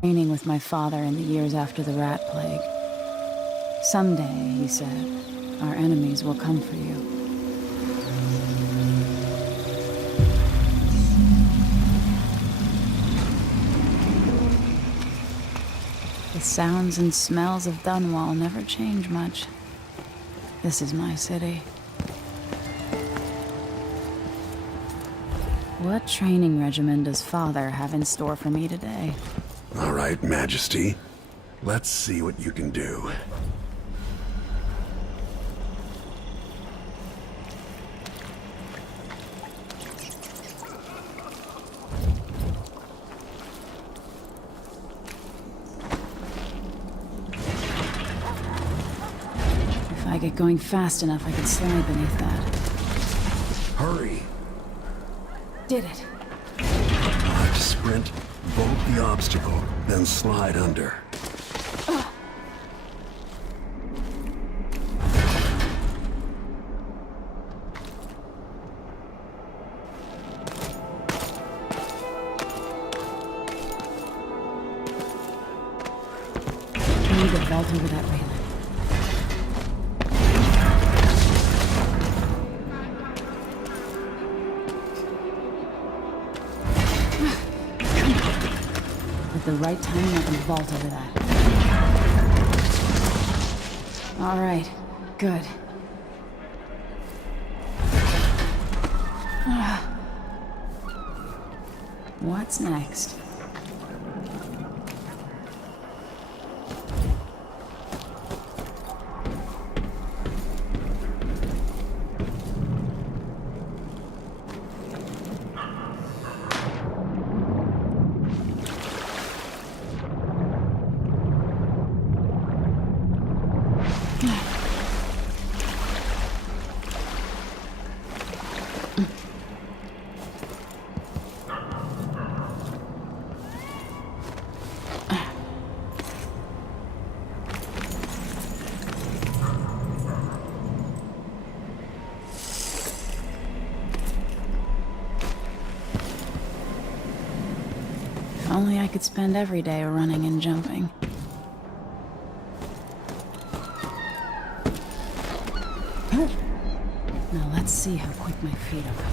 Training with my father in the years after the rat plague. Someday, he said, our enemies will come for you. The sounds and smells of Dunwall never change much. This is my city. What training regimen does Father have in store for me today? All right, Majesty. Let's see what you can do. If I get going fast enough, I could slide beneath that. Hurry! Did it. You'll have to sprint, vault the obstacle, then slide under. I need to vault over that railing. At the right time, I can vault over that. All right, good. What's next? If only I could spend every day running and jumping. Now let's see how quick my feet are.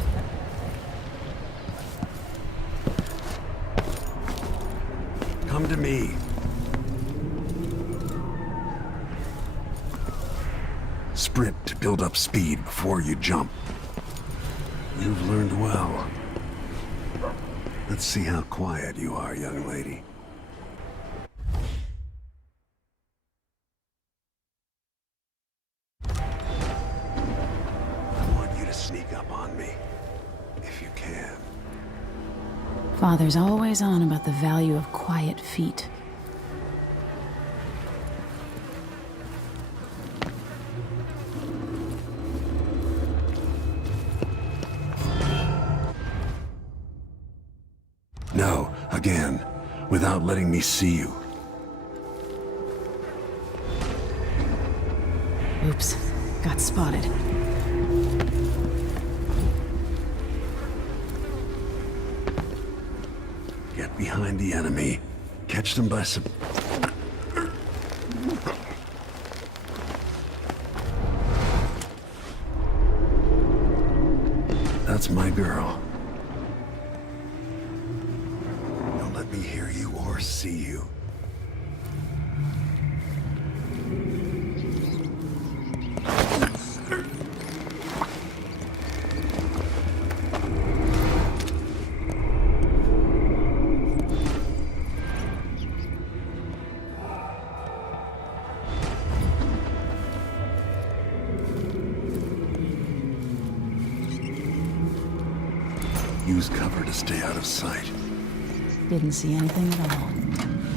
Come to me. Sprint to build up speed before you jump. You've learned well. Let's see how quiet you are, young lady. I want you to sneak up on me, if you can. Father's always on about the value of quiet feet. No, again, without letting me see you. Oops, got spotted. Get behind the enemy. Catch them by That's my girl. Don't let me hear you or see you. Use cover to stay out of sight. Didn't see anything at all.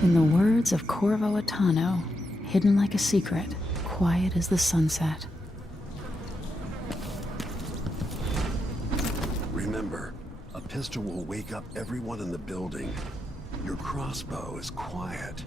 In the words of Corvo Atano, hidden like a secret, quiet as the sunset. Remember, a pistol will wake up everyone in the building. Your crossbow is quiet.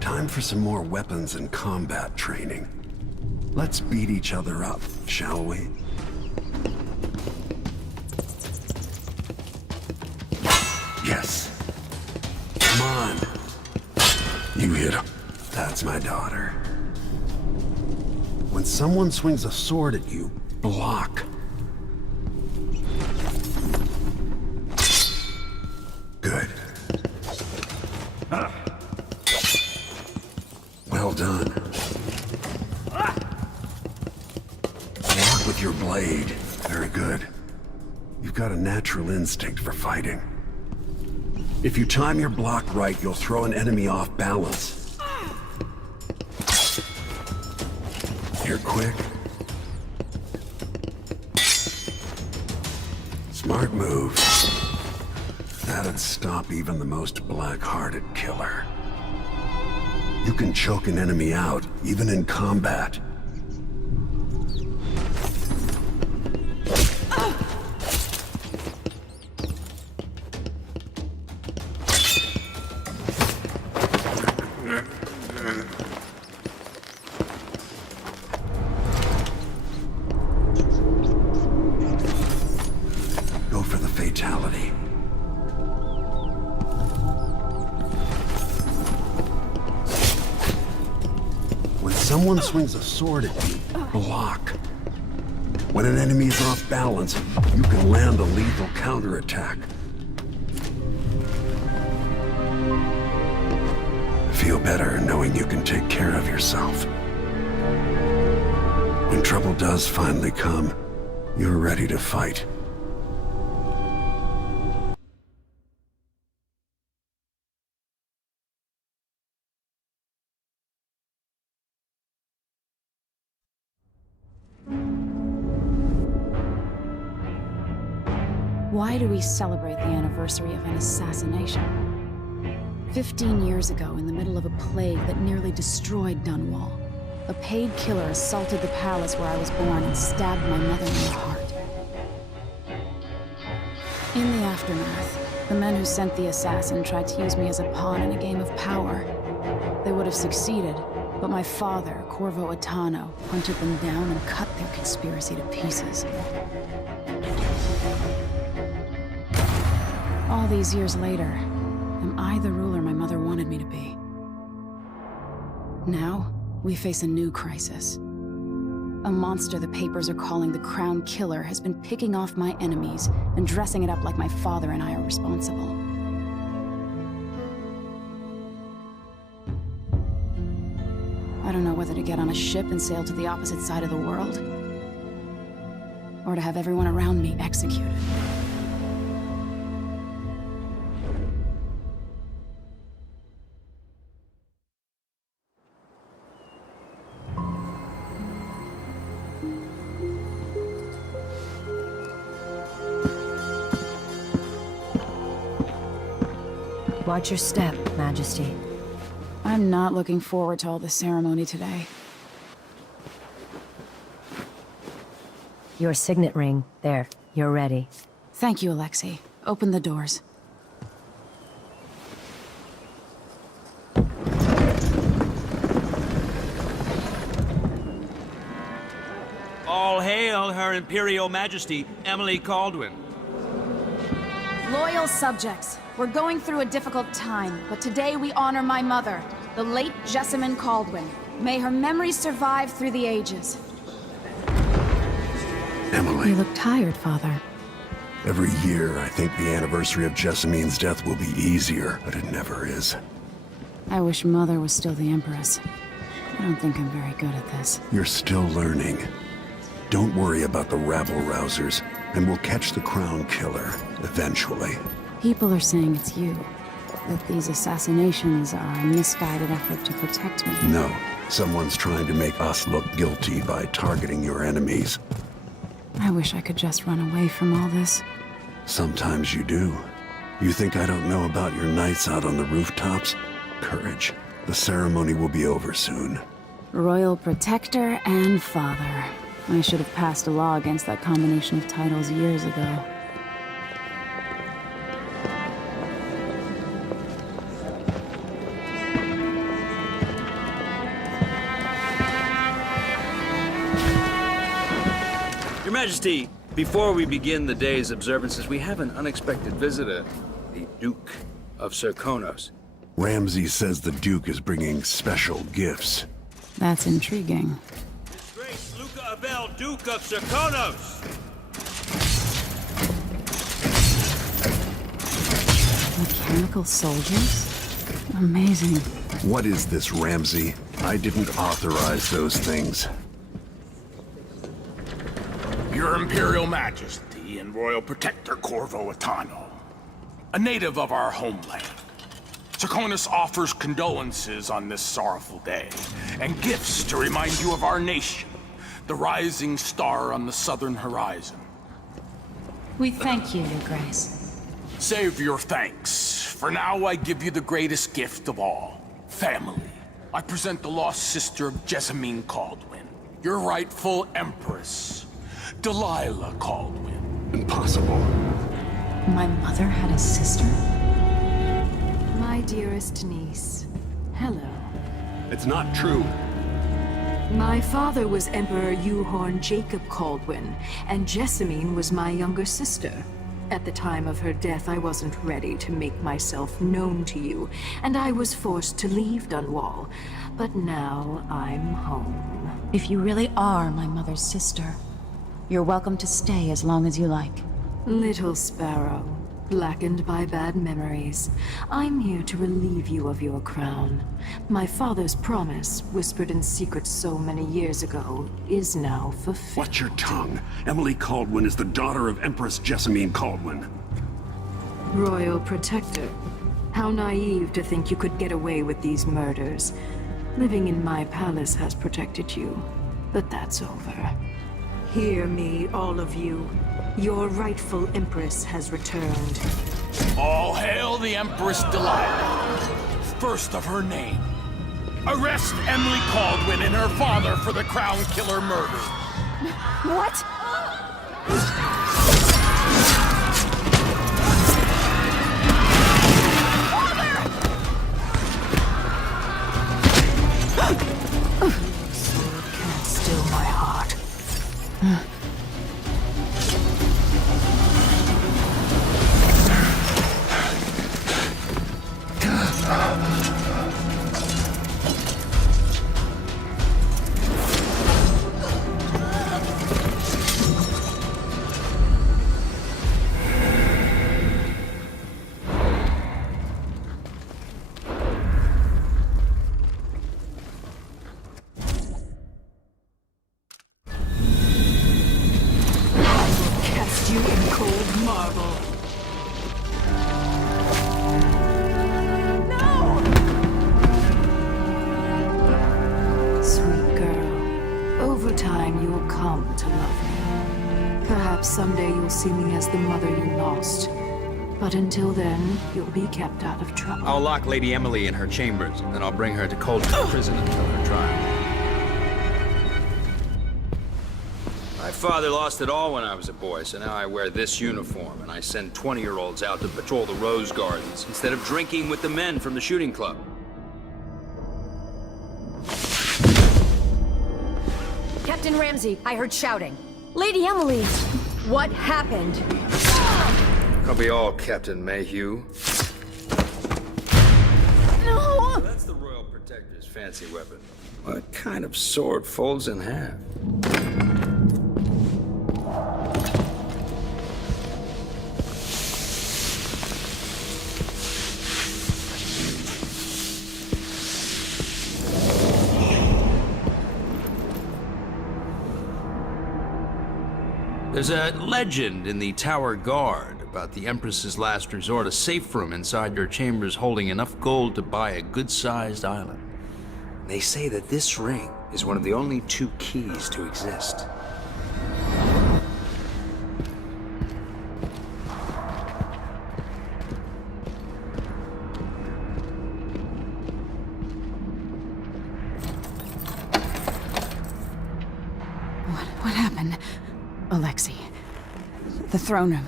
Time for some more weapons and combat training. Let's beat each other up, shall we? Yes. Come on. You hit him. That's my daughter. When someone swings a sword at you, block. Good. Well done. Block with your blade. Very good. You've got a natural instinct for fighting. If you time your block right, you'll throw an enemy off balance. You're quick. Smart move. That'd stop even the most black-hearted killer. You can choke an enemy out, even in combat. Go for the fatality. When someone swings a sword at you, block. When an enemy is off balance, you can land a lethal counterattack. Feel better knowing you can take care of yourself. When trouble does finally come, you're ready to fight. Why do we celebrate the anniversary of an assassination? 15 years ago, in the middle of a plague that nearly destroyed Dunwall, a paid killer assaulted the palace where I was born and stabbed my mother in the heart. In the aftermath, the men who sent the assassin tried to use me as a pawn in a game of power. They would have succeeded, but my father, Corvo Attano, hunted them down and cut their conspiracy to pieces. All these years later, am I the ruler my mother wanted me to be? Now, we face a new crisis. A monster the papers are calling the Crown Killer has been picking off my enemies and dressing it up like my father and I are responsible. I don't know whether to get on a ship and sail to the opposite side of the world, or to have everyone around me executed. Watch your step, Majesty. I'm not looking forward to all the ceremony today. Your signet ring. There, you're ready. Thank you, Alexei. Open the doors. All hail Her Imperial Majesty, Emily Caldwin. Loyal subjects, we're going through a difficult time, but today we honor my mother, the late Jessamine Caldwin. May her memory survive through the ages. Emily. You look tired, Father. Every year, I think the anniversary of Jessamine's death will be easier, but it never is. I wish Mother was still the Empress. I don't think I'm very good at this. You're still learning. Don't worry about the rabble-rousers, and we'll catch the Crown Killer, eventually. People are saying it's you. That these assassinations are a misguided effort to protect me. No, someone's trying to make us look guilty by targeting your enemies. I wish I could just run away from all this. Sometimes you do. You think I don't know about your nights out on the rooftops? Courage. The ceremony will be over soon. Royal Protector and Father. I should have passed a law against that combination of titles years ago. Your Majesty, before we begin the day's observances, we have an unexpected visitor, the Duke of Serkonos. Ramsey says the Duke is bringing special gifts. That's intriguing. His Grace Luca Abel, Duke of Serkonos! Mechanical soldiers? Amazing. What is this, Ramsey? I didn't authorize those things. Your Imperial Majesty and Royal Protector Corvo Atano, a native of our homeland. Serkonos offers condolences on this sorrowful day, and gifts to remind you of our nation, the rising star on the southern horizon. We thank you, Your Grace. Save your thanks. For now, I give you the greatest gift of all, family. I present the lost sister of Jessamine Caldwin, your rightful Empress, Delilah Caldwin. Impossible. My mother had a sister? My dearest niece, hello. It's not true. My father was Emperor Euhorn Jacob Caldwin, and Jessamine was my younger sister. At the time of her death, I wasn't ready to make myself known to you, and I was forced to leave Dunwall. But now I'm home. If you really are my mother's sister, you're welcome to stay as long as you like. Little Sparrow, blackened by bad memories, I'm here to relieve you of your crown. My father's promise, whispered in secret so many years ago, is now fulfilled. Watch your tongue. Emily Caldwin is the daughter of Empress Jessamine Caldwin. Royal Protector, how naive to think you could get away with these murders. Living in my palace has protected you, but that's over. Hear me, all of you. Your rightful Empress has returned. All hail the Empress Delilah, first of her name. Arrest Emily Caldwin and her father for the Crown Killer murder. What? Can't still my heart. Cast you in cold marble. Sweet girl, over time you will come to love me. Perhaps someday you'll see me as the mother you lost. But until then, you'll be kept out of trouble. I'll lock Lady Emily in her chambers, and I'll bring her to Coldstream Prison until her trial. My father lost it all when I was a boy, so now I wear this uniform, and I send 20-year-olds out to patrol the rose gardens instead of drinking with the men from the shooting club. Captain Ramsey, I heard shouting. Lady Emily, what happened? I'll be all Captain Mayhew. No! That's the Royal Protector's fancy weapon. What kind of sword folds in half? There's a legend in the Tower Guard about the Empress's last resort, a safe room inside your chambers holding enough gold to buy a good-sized island. They say that this ring is one of the only 2 keys to exist. What happened? Alexei. The throne room.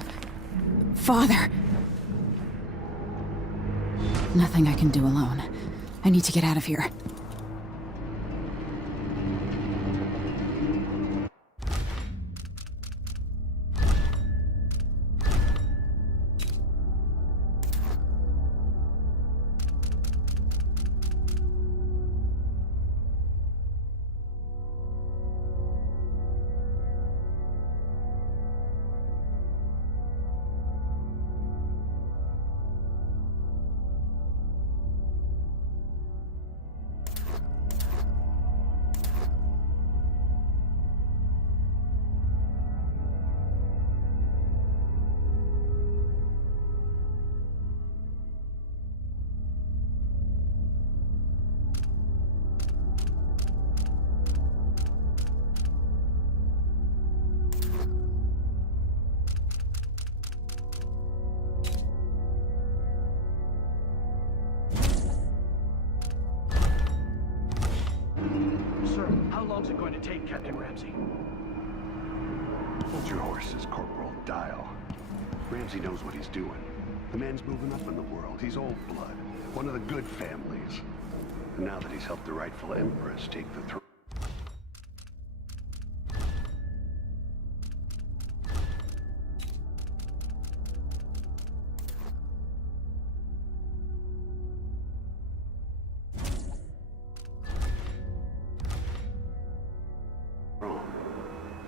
Father. Nothing I can do alone. I need to get out of here. Sir, how long's it going to take, Captain Ramsey? Hold your horses, Corporal Dial. Ramsey knows what he's doing. The man's moving up in the world. He's old blood. One of the good families. And now that he's helped the rightful Empress take the throne...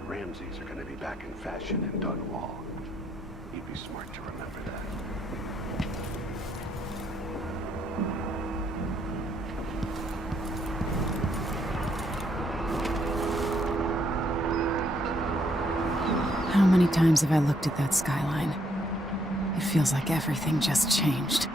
The Ramseys are gonna be back in fashion in Dunwall. You'd be smart to remember that. How many times have I looked at that skyline? It feels like everything just changed.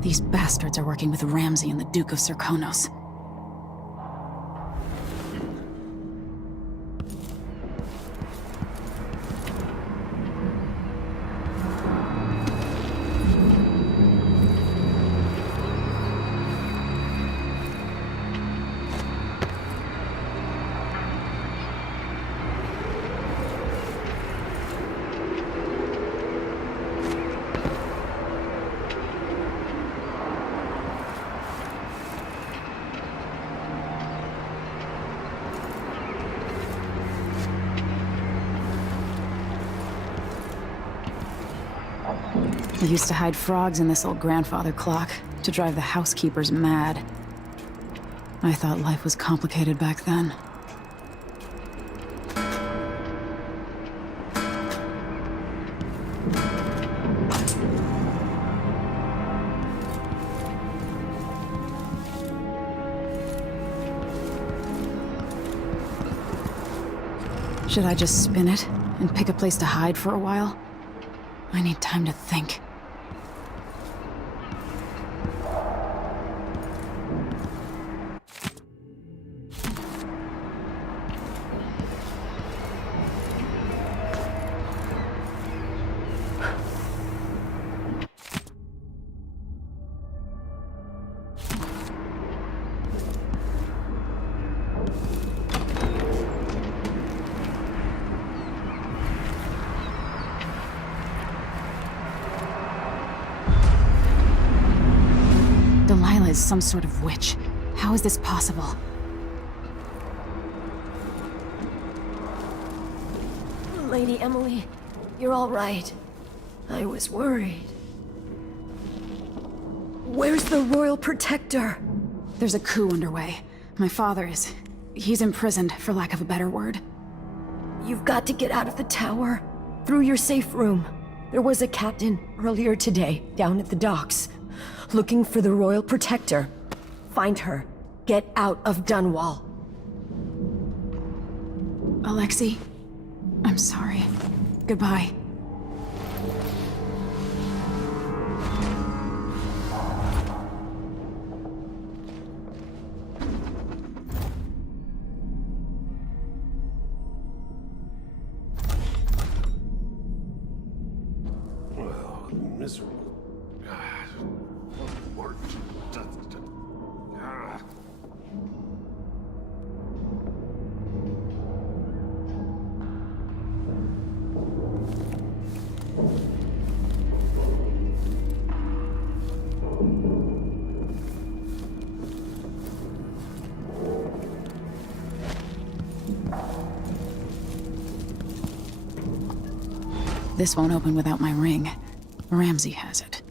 These bastards are working with Ramsey and the Duke of Serkonos. We used to hide frogs in this old grandfather clock to drive the housekeepers mad. I thought life was complicated back then. Should I just spin it and pick a place to hide for a while? I need time to think. Delilah is some sort of witch. How is this possible? Lady Emily, you're all right. I was worried. Where's the Royal Protector? There's a coup underway. My father is... he's imprisoned, for lack of a better word. You've got to get out of the tower. Through your safe room. There was a captain earlier today, down at the docks. Looking for the Royal Protector. Find her. Get out of Dunwall. Alexei, I'm sorry. Goodbye. Well, miserable. God. What work? Ah. This won't open without my ring. Ramsey has it.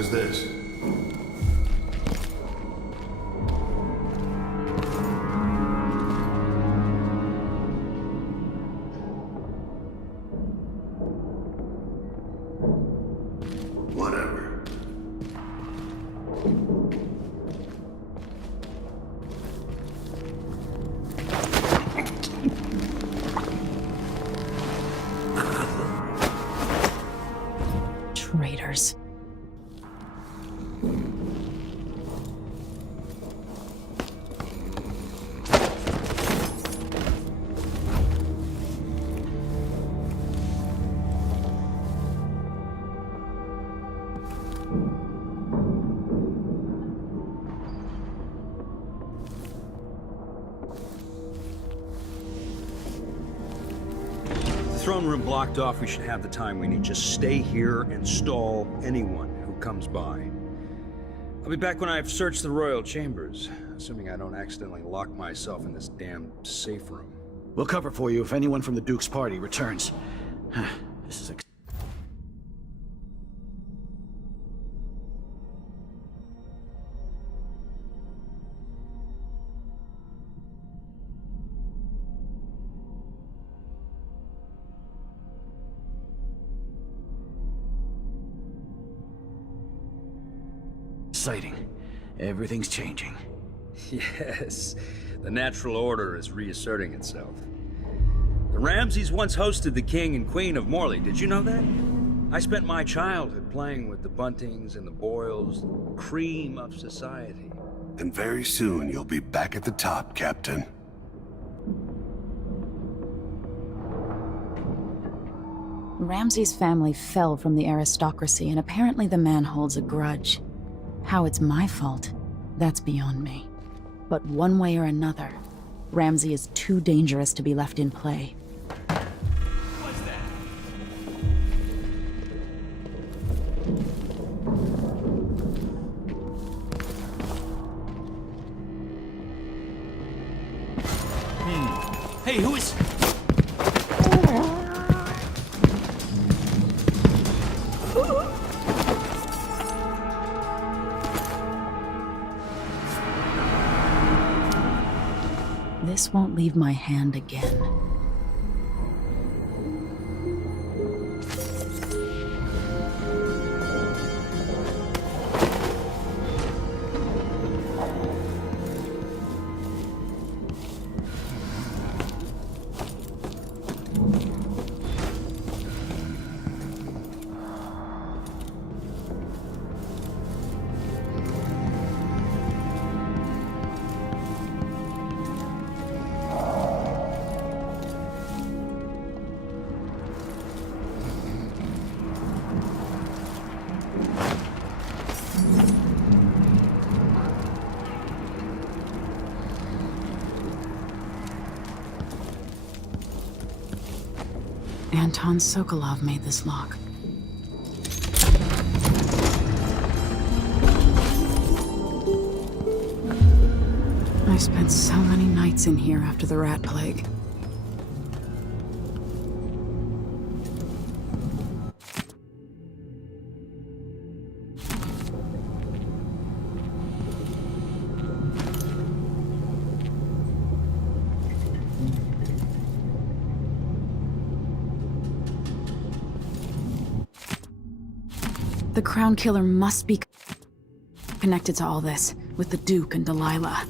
is this? Whatever. Traitors. Throne room blocked off, we should have the time we need. Just stay here and stall anyone who comes by. I'll be back when I've searched the royal chambers, assuming I don't accidentally lock myself in this damn safe room. We'll cover for you if anyone from the Duke's party returns. This is exciting. Everything's changing. Yes, the natural order is reasserting itself. The Ramseys once hosted the King and Queen of Morley, did you know that? I spent my childhood playing with the Buntings and the Boyles, the cream of society. And very soon you'll be back at the top, Captain. Ramsay's family fell from the aristocracy, and apparently the man holds a grudge. How it's my fault, that's beyond me. But one way or another, Ramsay is too dangerous to be left in play. What's that? Hey, who is... This won't leave my hand again. Anton Sokolov made this lock. I spent so many nights in here after the rat plague. The Crown Killer must be connected to all this, with the Duke and Delilah.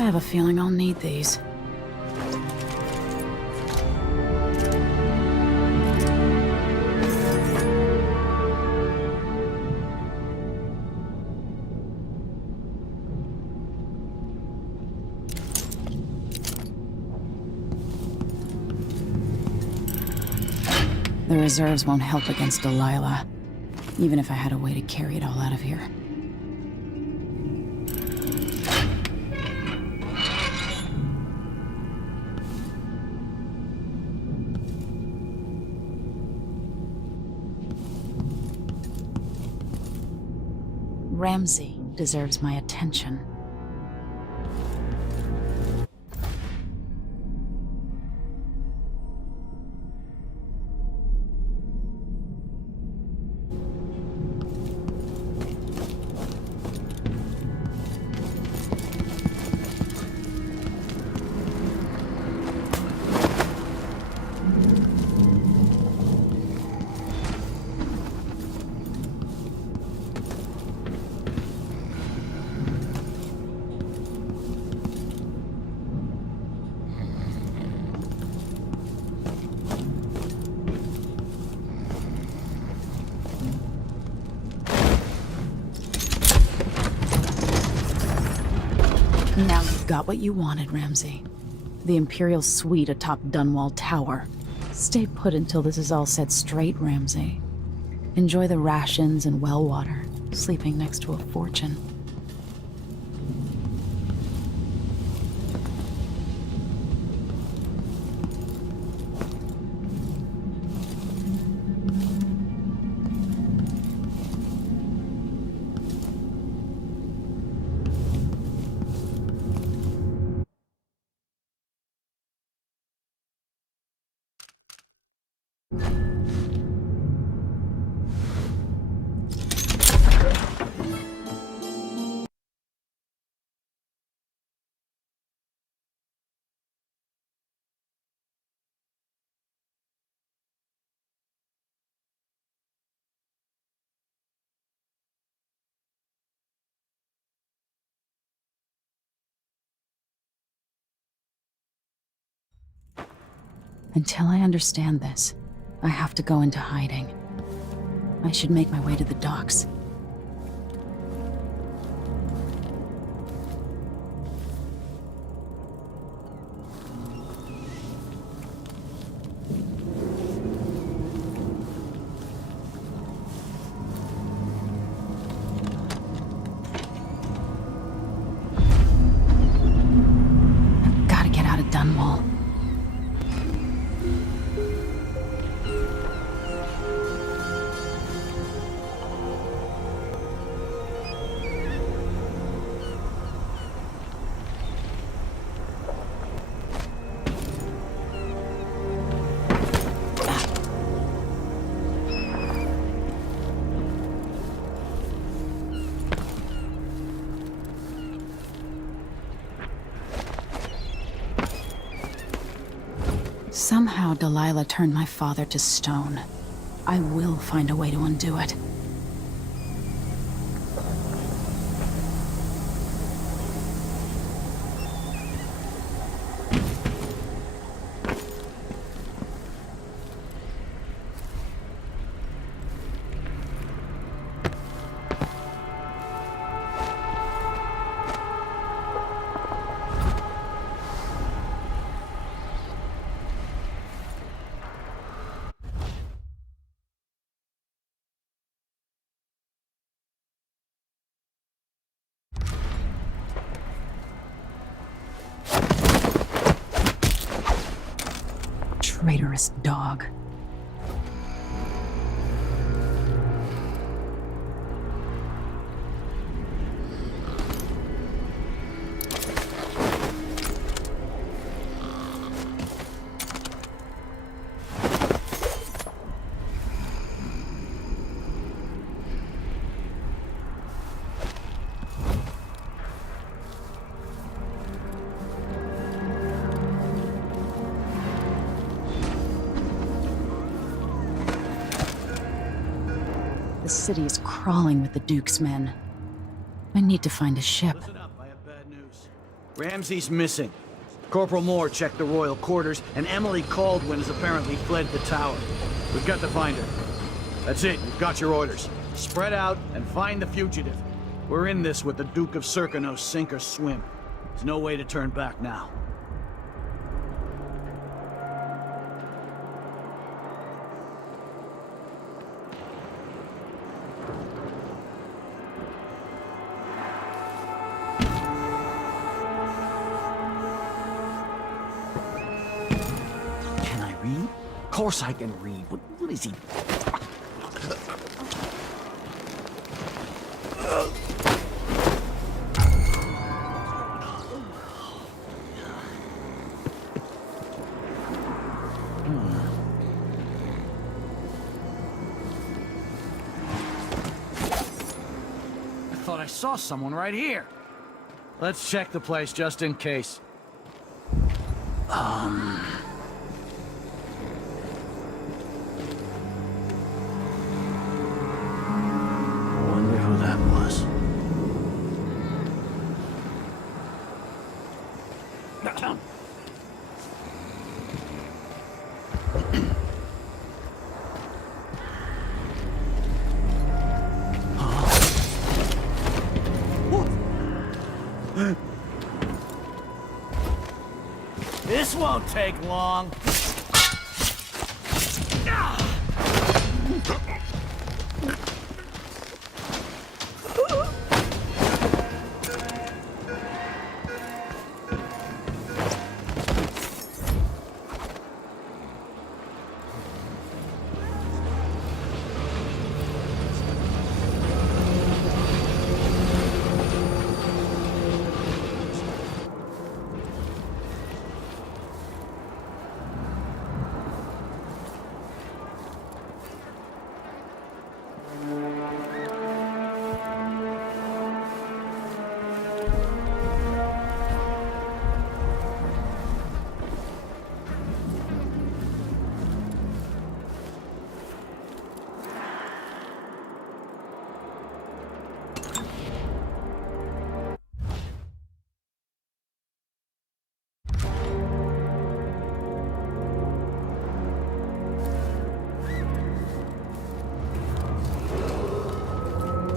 I have a feeling I'll need these. The reserves won't help against Delilah, even if I had a way to carry it all out of here. Ramsay deserves my attention. Now you've got what you wanted, Ramsay. The Imperial suite atop Dunwall Tower. Stay put until this is all set straight, Ramsay. Enjoy the rations and well water, sleeping next to a fortune. Until I understand this, I have to go into hiding. I should make my way to the docks. I've got to get out of Dunwall. Somehow Delilah turned my father to stone. I will find a way to undo it. Traitorous dog. The city is crawling with the Duke's men. I need to find a ship. Listen up, I have bad news. Ramsay's missing. Corporal Moore checked the royal quarters, and Emily Caldwin has apparently fled the tower. We've got to find her. That's it, you've got your orders. Spread out and find the fugitive. We're in this with the Duke of Serkonos, sink or swim. There's no way to turn back now. Of course I can read. What is he? saw someone right here. Let's check the place just in case. Wonder who that was. This won't take long.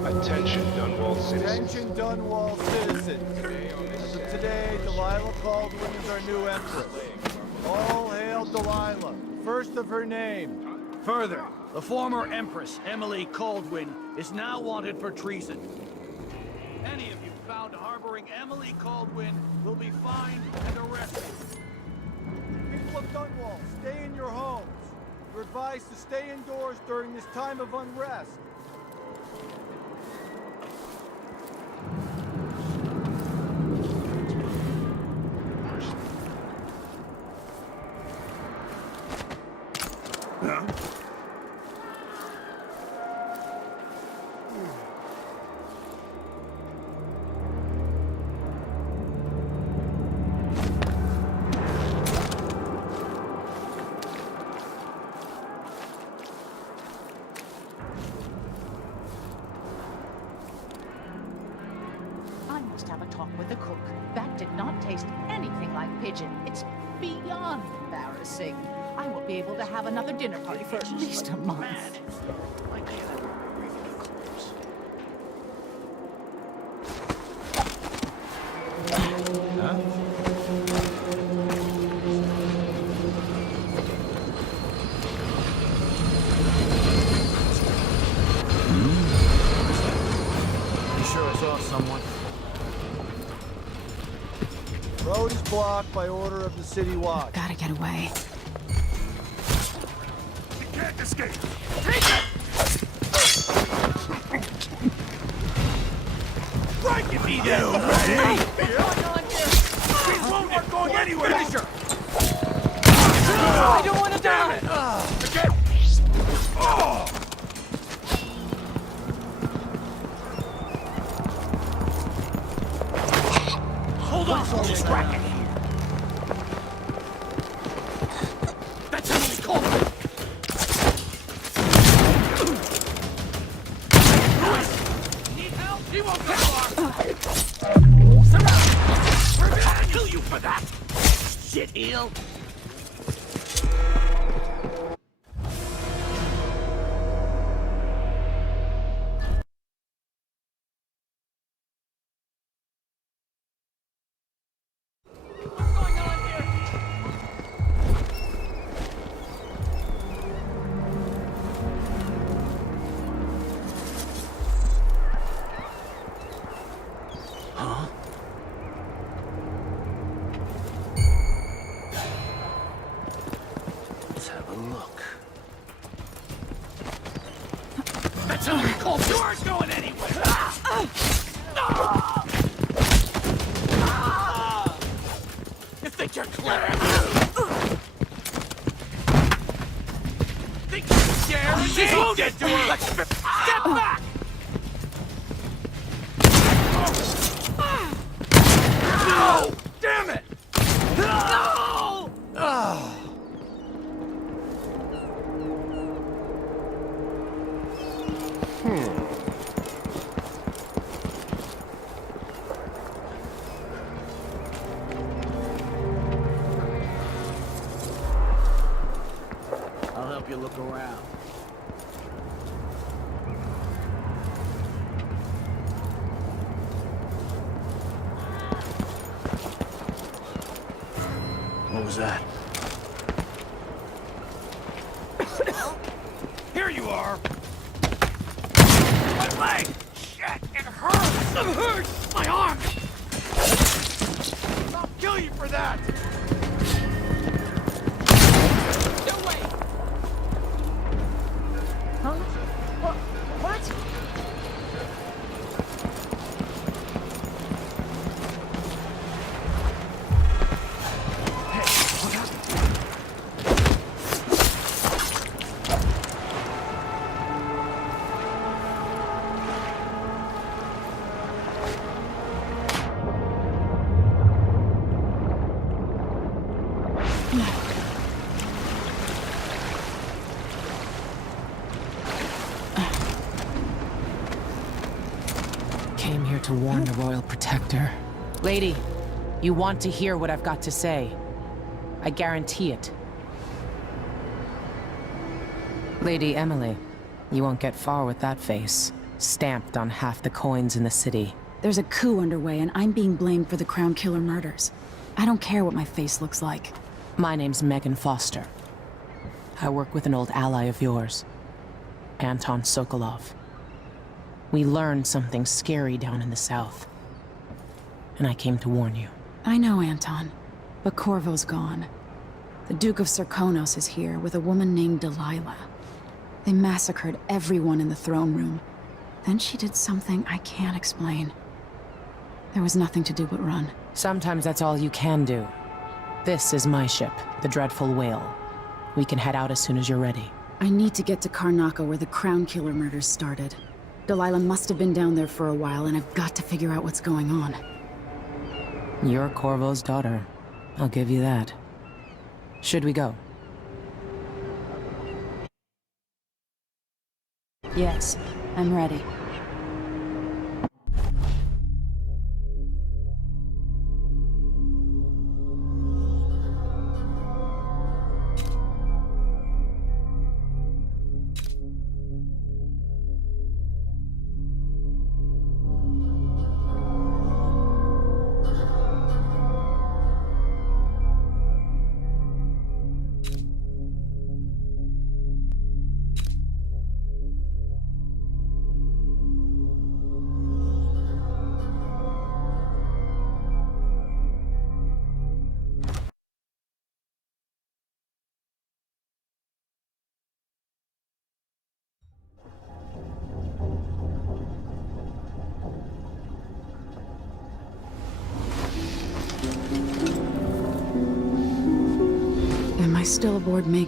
Attention, Dunwall citizens. Attention, Dunwall citizens. As of today, Delilah Caldwin is our new empress. All hail Delilah, first of her name. Further, the former Empress, Emily Caldwin, is now wanted for treason. Any of you found harboring Emily Caldwin will be fined and arrested. People of Dunwall, stay in your homes. You're advised to stay indoors during this time of unrest. I must have a talk with the cook. That did not taste anything like pigeon. It's beyond embarrassing. I won't be able to have another dinner party for at least a month. You sure I saw someone? Road is blocked by order of the city watch. Gotta get away. You can't escape! Right, give me that! We won't get going anywhere! Finish her! I don't want to die! Again! Oh! Hold on, I'm distracted here. That's Emily Caldwin! Need help? He won't get far! Surround! We're gonna kill you for that! Shit heel! Let's have a look. That's how we call you aren't going anywhere! You think you're clever? Think you're scared? She's wounded to her! Step back! No! Damn it! No! I'll help you look around. What was that? Here you are! My leg! Shit, it hurts! It hurts! My arm! I'll kill you for that! No way! Huh? What? Came here to warn the Royal Protector. Lady, you want to hear what I've got to say. I guarantee it. Lady Emily, you won't get far with that face. Stamped on half the coins in the city. There's a coup underway, and I'm being blamed for the Crown Killer murders. I don't care what my face looks like. My name's Megan Foster. I work with an old ally of yours, Anton Sokolov. We learned something scary down in the south, and I came to warn you. I know, Anton, but Corvo's gone. The Duke of Serkonos is here with a woman named Delilah. They massacred everyone in the throne room. Then she did something I can't explain. There was nothing to do but run. Sometimes that's all you can do. This is my ship, the Dreadful Whale. We can head out as soon as you're ready. I need to get to Karnaca where the Crown Killer murders started. Delilah must have been down there for a while, and I've got to figure out what's going on. You're Corvo's daughter. I'll give you that. Should we go? Yes, I'm ready. Am I still aboard Megan?